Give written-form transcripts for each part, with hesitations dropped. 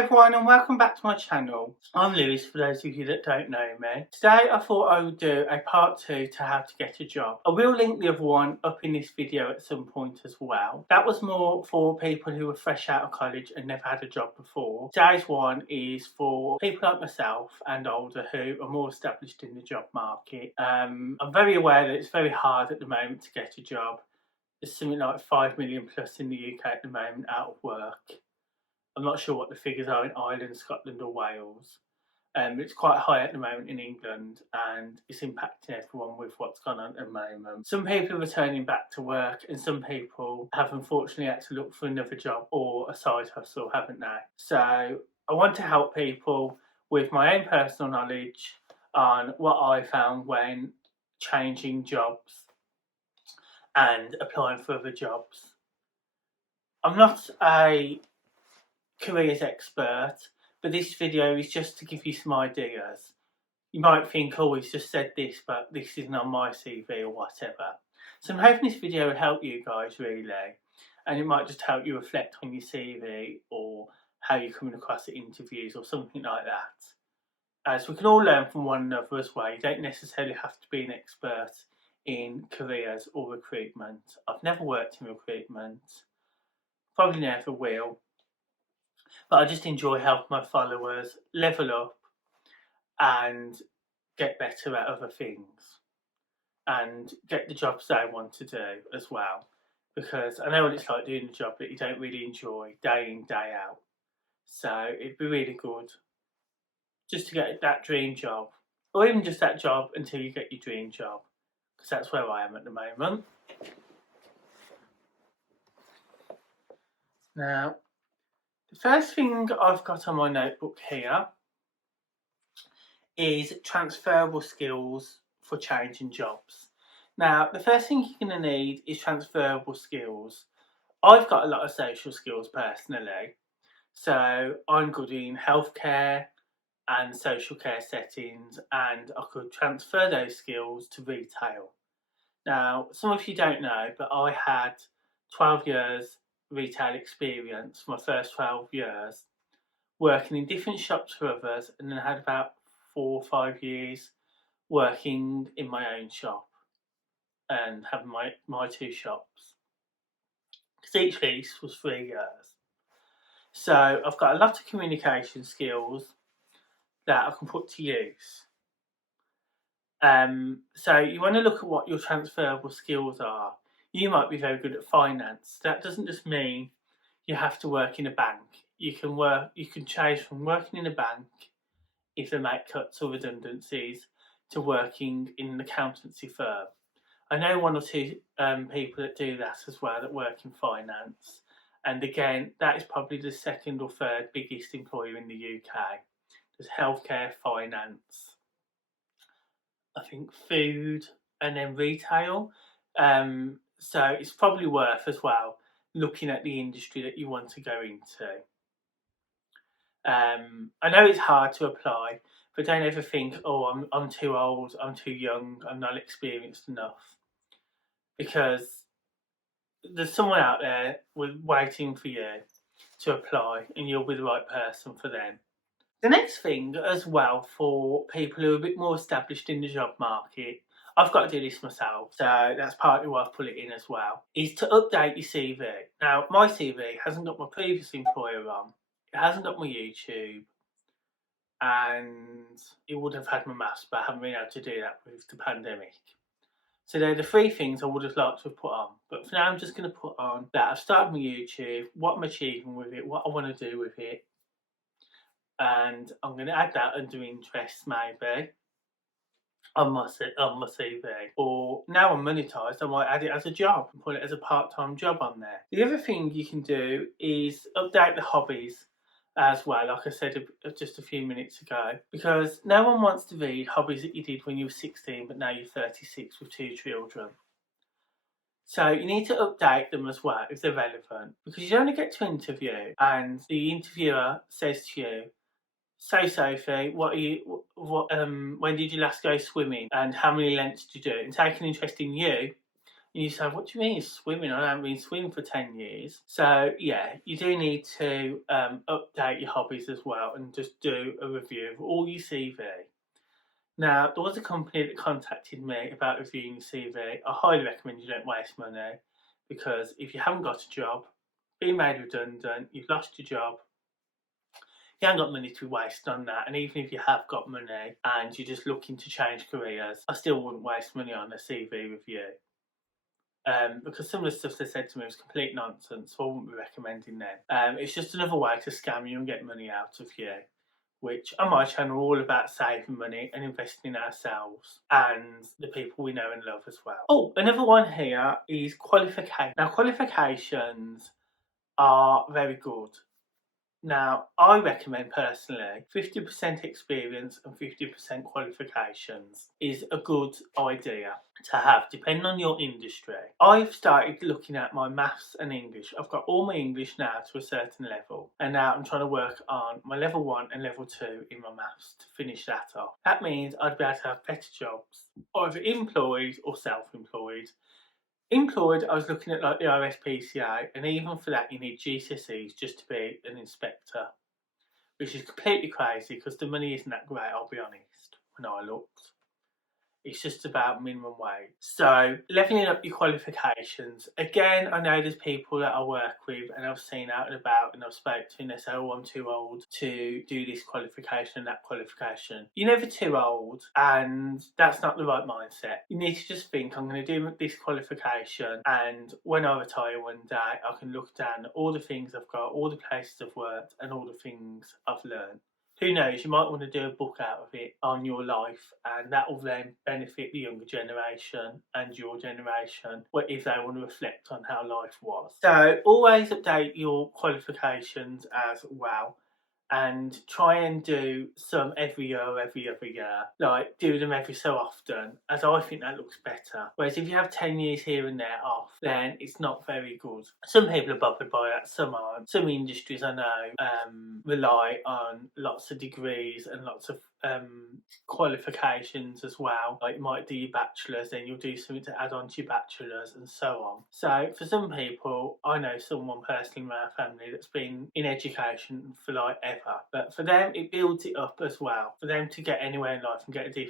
everyone and welcome back to my channel. I'm Lewis, for those of you that don't know me. Today I thought I would do a part 2 to how to get a job. I will link the other one up in this video at some point as well. That was more for people who were fresh out of college and never had a job before. Today's one is for people like myself and older who are more established in the job market. I'm very aware that it's very hard at the moment to get a job. There's something like 5 million plus in the UK at the moment out of work. I'm not sure what the figures are in Ireland, Scotland or Wales. It's quite high at the moment in England and it's impacting everyone with what's gone on at the moment. Some people are returning back to work and some people have unfortunately had to look for another job or a side hustle, haven't they? So I want to help people with my own personal knowledge on what I found when changing jobs and applying for other jobs. I'm not a careers expert, but this video is just to give you some ideas. You might think, oh, he's just said this, but this isn't on my CV or whatever. So I'm hoping this video will help you guys really, and it might just help you reflect on your CV or how you're coming across at interviews or something like that. As we can all learn from one another as well. You don't necessarily have to be an expert in careers or recruitment. I've never worked in recruitment, probably never will. But I just enjoy helping my followers level up and get better at other things and get the jobs they want to do as well. Because I know what it's like doing a job that you don't really enjoy day in, day out. So it'd be really good just to get that dream job, or even just that job until you get your dream job, because that's where I am at the moment. Now, the first thing I've got on my notebook here is transferable skills for changing jobs. Now, the first thing you're going to need is transferable skills. I've got a lot of social skills personally, so I'm good in healthcare and social care settings, and I could transfer those skills to retail. Now, some of you don't know, but I had 12 years retail experience for my first 12 years, working in different shops for others, and then I had about 4 or 5 years working in my own shop and having my 2 shops, because each lease was 3 years. So I've got a lot of communication skills that I can put to use. So you want to look at what your transferable skills are. You might be very good at finance. That doesn't just mean you have to work in a bank. You can change from working in a bank if they make cuts or redundancies to working in an accountancy firm. I know 1 or 2 people that do that as well, that work in finance. And again, that is probably the 2nd or 3rd biggest employer in the UK. There's healthcare, finance, I think food, and then retail. So it's probably worth as well looking at the industry that you want to go into. I know it's hard to apply, but don't ever think, oh, I'm too old, I'm too young, I'm not experienced enough. Because there's someone out there waiting for you to apply, and you'll be the right person for them. The next thing as well, for people who are a bit more established in the job market, I've got to do this myself, so that's partly why I've put it in as well, is to update your CV. Now, my CV hasn't got my previous employer on, it hasn't got my YouTube, and it would have had my maths, but I haven't been able to do that with the pandemic. So they're the 3 things I would have liked to have put on. But for now, I'm just going to put on that I've started my YouTube, what I'm achieving with it, what I want to do with it. And I'm going to add that under interests maybe on my CV. Or now I'm monetized, I might add it as a job and put it as a part-time job on there. The other thing you can do is update the hobbies as well, like I said just a few minutes ago, because no one wants to read hobbies that you did when you were 16 but now you're 36 with 2 children. So you need to update them as well if they're relevant, because you only get to interview and the interviewer says to you, so Sophie, when did you last go swimming and how many lengths did you do? And take an interest in you, And you say, what do you mean swimming? I haven't been swimming for 10 years. So yeah, you do need to update your hobbies as well and just do a review of all your CV. Now, there was a company that contacted me about reviewing your CV. I highly recommend you don't waste money, because if you haven't got a job, being made redundant, you've lost your job, you haven't got money to waste on that. And even if you have got money and you're just looking to change careers, I still wouldn't waste money on a CV review. Because some of the stuff they said to me was complete nonsense, so I wouldn't be recommending them. It's just another way to scam you and get money out of you, which on my channel are all about saving money and investing in ourselves and the people we know and love as well. Oh, another one here is qualification. Now, qualifications are very good. Now, I recommend personally 50% experience and 50% qualifications is a good idea to have, depending on your industry. I've started looking at my maths and English. I've got all my English now to a certain level, and now I'm trying to work on my level 1 and level 2 in my maths to finish that off. That means I'd be able to have better jobs, either employed or self-employed. Employed, I was looking at like the RSPCA, and even for that you need GCSEs just to be an inspector, which is completely crazy because the money isn't that great, I'll be honest, when I looked. It's just about minimum wage. So, levelling up your qualifications. Again, I know there's people that I work with and I've seen out and about and I've spoken to, and they say, oh, I'm too old to do this qualification and that qualification. You're never too old, and that's not the right mindset. You need to just think, I'm going to do this qualification, and when I retire one day, I can look down at all the things I've got, all the places I've worked, and all the things I've learned. Who knows, you might want to do a book out of it on your life, and that will then benefit the younger generation and your generation if they want to reflect on how life was. So always update your qualifications as well, and try and do some every year or every other year. Like, do them every so often, as I think that looks better. Whereas if you have 10 years here and there off, then it's not very good. Some people are bothered by that, some aren't. Some industries I know rely on lots of degrees and lots of qualifications as well. Like, you might do your bachelor's, then you'll do something to add on to your bachelor's, and so on. So for some people, I know someone personally in my family that's been in education for like ever, but for them it builds it up as well. For them to get anywhere in life and get a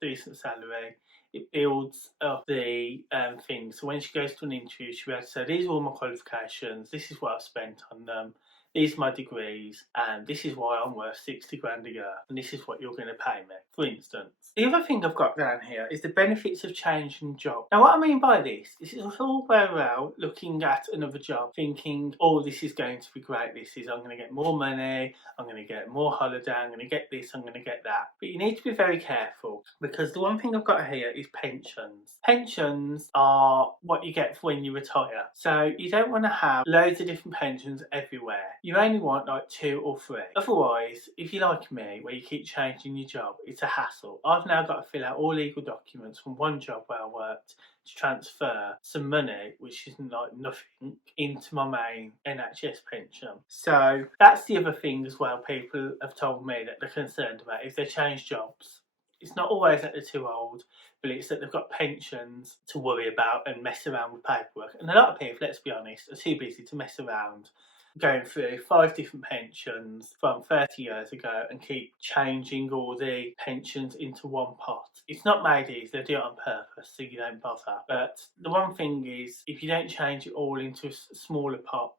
decent salary, it builds up the thing. So when she goes to an interview, she'll be able to say, these are all my qualifications, this is what I've spent on them, these are my degrees, and this is why I'm worth 60 grand a year, and this is what you're going to pay me, for instance. The other thing I've got down here is the benefits of changing job. Now, what I mean by this is it's all very well looking at another job, thinking, oh, this is going to be great, I'm going to get more money, I'm going to get more holiday, I'm going to get this, I'm going to get that. But you need to be very careful, because the one thing I've got here is pensions. Pensions are what you get when you retire. So you don't want to have loads of different pensions everywhere. You only want like 2 or 3. Otherwise, if you're like me, where you keep changing your job, it's a hassle. I've now got to fill out all legal documents from one job where I worked to transfer some money, which isn't like nothing, into my main NHS pension. So that's the other thing as well people have told me that they're concerned about. If they change jobs, it's not always that they're too old, but it's that they've got pensions to worry about and mess around with paperwork. And a lot of people, let's be honest, are too busy to mess around going through 5 different pensions from 30 years ago and keep changing all the pensions into one pot. It's not made easy, they do it on purpose so you don't bother. But the one thing is, if you don't change it all into smaller pots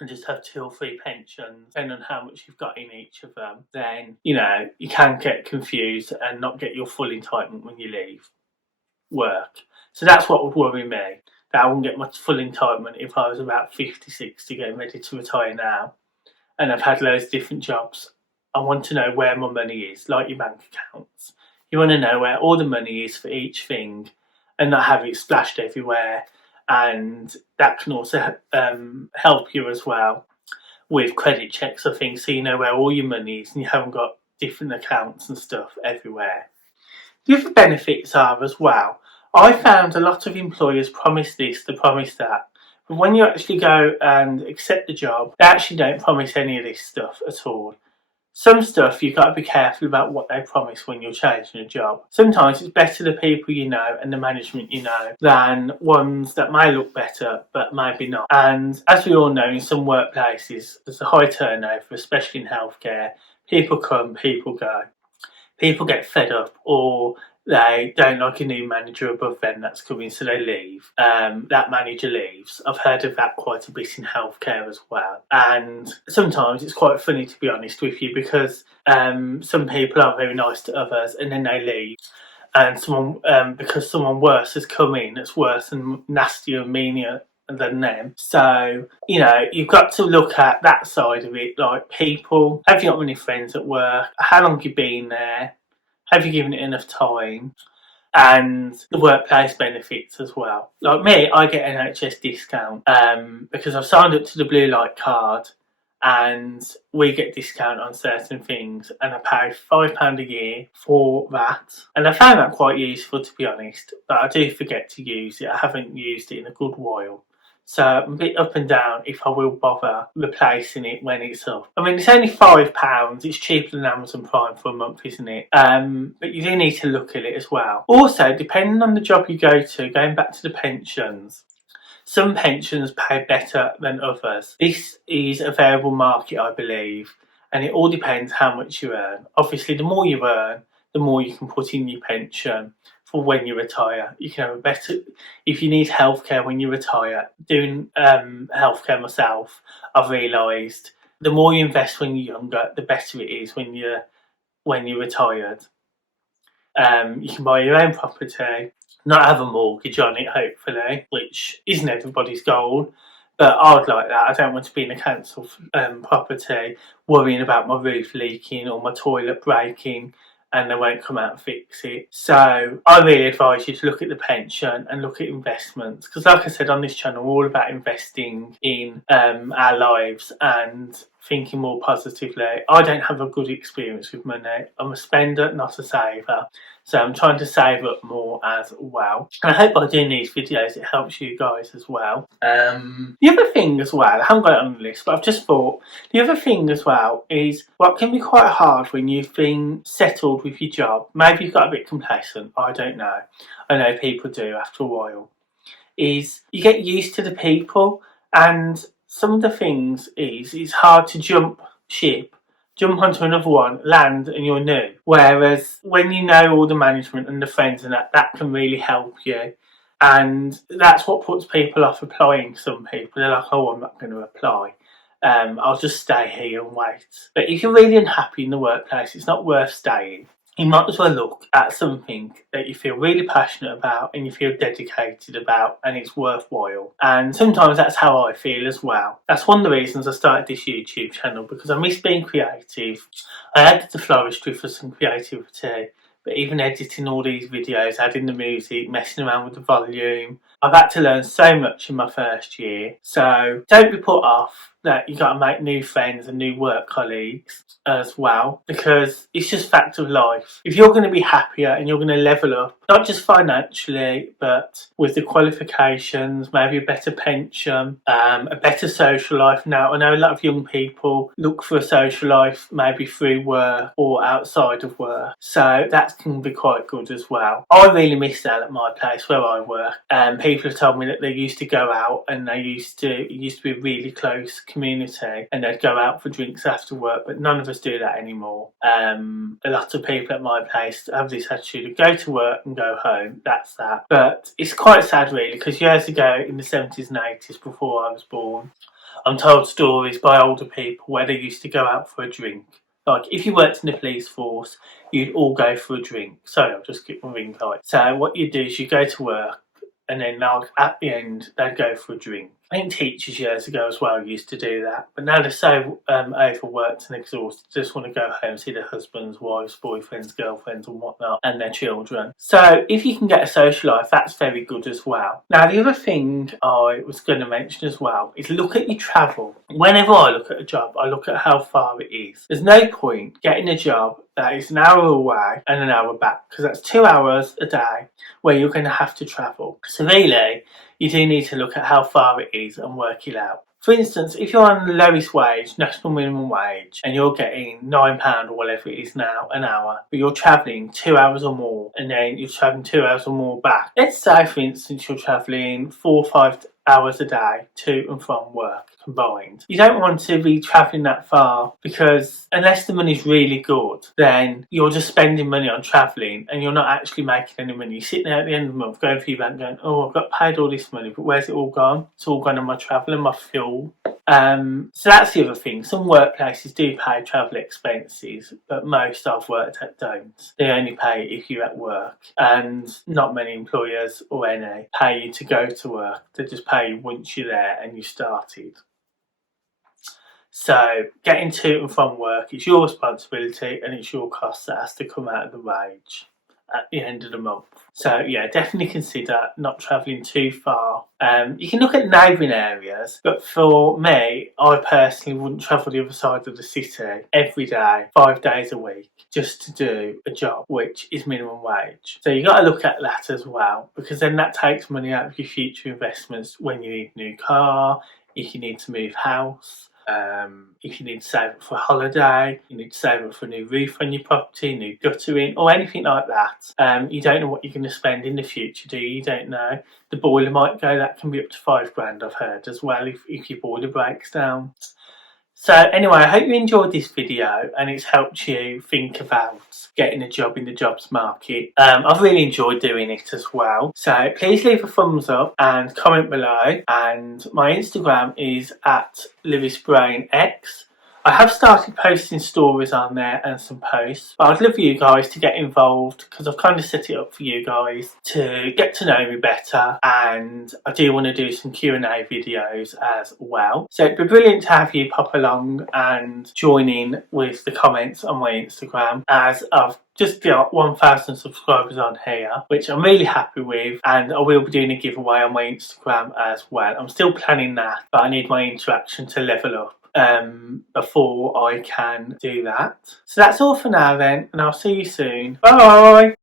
and just have 2 or 3 pensions, depending on how much you've got in each of them, then, you know, you can get confused and not get your full entitlement when you leave work. So that's what would worry me. That I wouldn't get my full entitlement if I was about 50, 60, getting ready to retire now, and I've had loads of different jobs. I want to know where my money is, like your bank accounts. You want to know where all the money is for each thing and not have it splashed everywhere. And that can also help you as well with credit checks or things, so you know where all your money is and you haven't got different accounts and stuff everywhere. The other benefits are as well, I found a lot of employers promise this, they promise that, but when you actually go and accept the job, they actually don't promise any of this stuff at all. some stuff you've got to be careful about what they promise when you're changing a job. Sometimes it's better the people you know and the management you know than ones that may look better but maybe not. And as we all know, in some workplaces there's a high turnover, especially in healthcare. People come, people go. People get fed up, or they don't like a new manager above them that's coming, so they leave. That manager leaves. I've heard of that quite a bit in healthcare as well. And sometimes it's quite funny, to be honest with you, because some people are very nice to others and then they leave. And because someone worse has come in, that's worse and nastier and meaner than them. So, you've got to look at that side of it. Like, people, have you got many friends at work? How long have you been there? Have you given it enough time? And the workplace benefits as well. Like me, I get an NHS discount because I've signed up to the blue light card, and we get discount on certain things, and I pay £5 a year for that. And I found that quite useful, to be honest, but I do forget to use it. I haven't used it in a good while. So I'm a bit up and down if I will bother replacing it when it's up. I mean, it's only £5. It's cheaper than Amazon Prime for a month, isn't it? But you do need to look at it as well. Also, depending on the job you go to, going back to the pensions, some pensions pay better than others. This is a variable market, I believe, and it all depends how much you earn. Obviously, the more you earn, the more you can put in your pension for when you retire. You can have a better, if you need healthcare when you retire. Doing healthcare myself, I've realised the more you invest when you're younger, the better it is when you're retired. You can buy your own property, not have a mortgage on it, hopefully, which isn't everybody's goal, but I would like that. I don't want to be in a council property worrying about my roof leaking or my toilet breaking and they won't come out and fix it. So I really advise you to look at the pension and look at investments, because like I said on this channel, we're all about investing in our lives and thinking more positively. I don't have a good experience with money. I'm a spender, not a saver. So I'm trying to save up more as well. And I hope by doing these videos it helps you guys as well. The other thing as well, I haven't got it on the list, but I've just thought, the other thing as well is what can be quite hard when you've been settled with your job. Maybe you've got a bit complacent, I don't know. I know people do after a while. Is you get used to the people, and some of the things is it's hard to jump onto another one, land, and you're new. Whereas when you know all the management and the friends and that can really help you. And that's what puts people off applying. Some people, they're like, oh, I'm not going to apply. I'll just stay here and wait. But if you're really unhappy in the workplace, it's not worth staying. You might as well look at something that you feel really passionate about and you feel dedicated about and it's worthwhile. And sometimes that's how I feel as well. That's one of the reasons I started this YouTube channel, because I miss being creative. I added the floristry for some creativity, but even editing all these videos, adding the music, messing around with the volume, I've had to learn so much in my first year. So don't be put off that you got to make new friends and new work colleagues as well, because it's just fact of life. If you're going to be happier and you're going to level up, not just financially, but with the qualifications, maybe a better pension, a better social life. Now, I know a lot of young people look for a social life maybe through work or outside of work, so that can be quite good as well. I really miss that at my place where I work. People have told me that they used to go out and it used to be a really close community and they'd go out for drinks after work, but none of us do that anymore. A lot of people at my place have this attitude of go to work and go home, that's that. But it's quite sad really, because years ago in the 70s and 80s, before I was born, I'm told stories by older people where they used to go out for a drink. Like if you worked in the police force, you'd all go for a drink. Sorry, I'll just keep my ring tight. So what you do is you go to work, and then at the end they'd go for a drink. I think teachers years ago as well used to do that, but now they're so overworked and exhausted, they just want to go home, see their husbands, wives, boyfriends, girlfriends and whatnot, and their children. So if you can get a social life, that's very good as well. Now the other thing I was going to mention as well is look at your travel. Whenever I look at a job, I look at how far it is. There's no point getting a job that is an hour away and an hour back, because that's 2 hours a day where you're going to have to travel. So really, you do need to look at how far it is and work it out. For instance, if you're on the lowest wage, national minimum wage, and you're getting £9 or whatever it is now an hour, but you're travelling 2 hours or more, and then you're travelling 2 hours or more back. Let's say, for instance, you're travelling 4 or 5 hours a day to and from work combined. You don't want to be travelling that far, because unless the money's really good, then you're just spending money on travelling and you're not actually making any money. You're sitting there at the end of the month going through your bank going, oh, I've got paid all this money, but where's it all gone? It's all gone on my travel and my fuel. So that's the other thing. Some workplaces do pay travel expenses, but most I've worked at don't. They only pay if you're at work, and not many employers or any pay you to go to work. They just pay you once you're there and you started. So getting to and from work is your responsibility, and it's your cost that has to come out of the wage at the end of the month. So yeah, definitely consider not travelling too far. You can look at neighbouring areas, but for me, I personally wouldn't travel the other side of the city every day, 5 days a week, just to do a job which is minimum wage. So you got to look at that as well, because then that takes money out of your future investments when you need a new car, if you need to move house. If you need to save up for a holiday, you need to save up for a new roof on your property, new guttering, or anything like that. You don't know what you're going to spend in the future, do you? You don't know. The boiler might go, that can be up to £5,000, I've heard, as well, if your boiler breaks down. So anyway, I hope you enjoyed this video and it's helped you think about getting a job in the jobs market. I've really enjoyed doing it as well. So please leave a thumbs up and comment below. And my Instagram is at lewisbrainx. I have started posting stories on there and some posts, but I'd love you guys to get involved, because I've kind of set it up for you guys to get to know me better, and I do want to do some Q&A videos as well. So it'd be brilliant to have you pop along and join in with the comments on my Instagram, as I've just got 1,000 subscribers on here, which I'm really happy with, and I will be doing a giveaway on my Instagram as well. I'm still planning that, but I need my interaction to level up before I can do that. So that's all for now then, and I'll see you soon. Bye!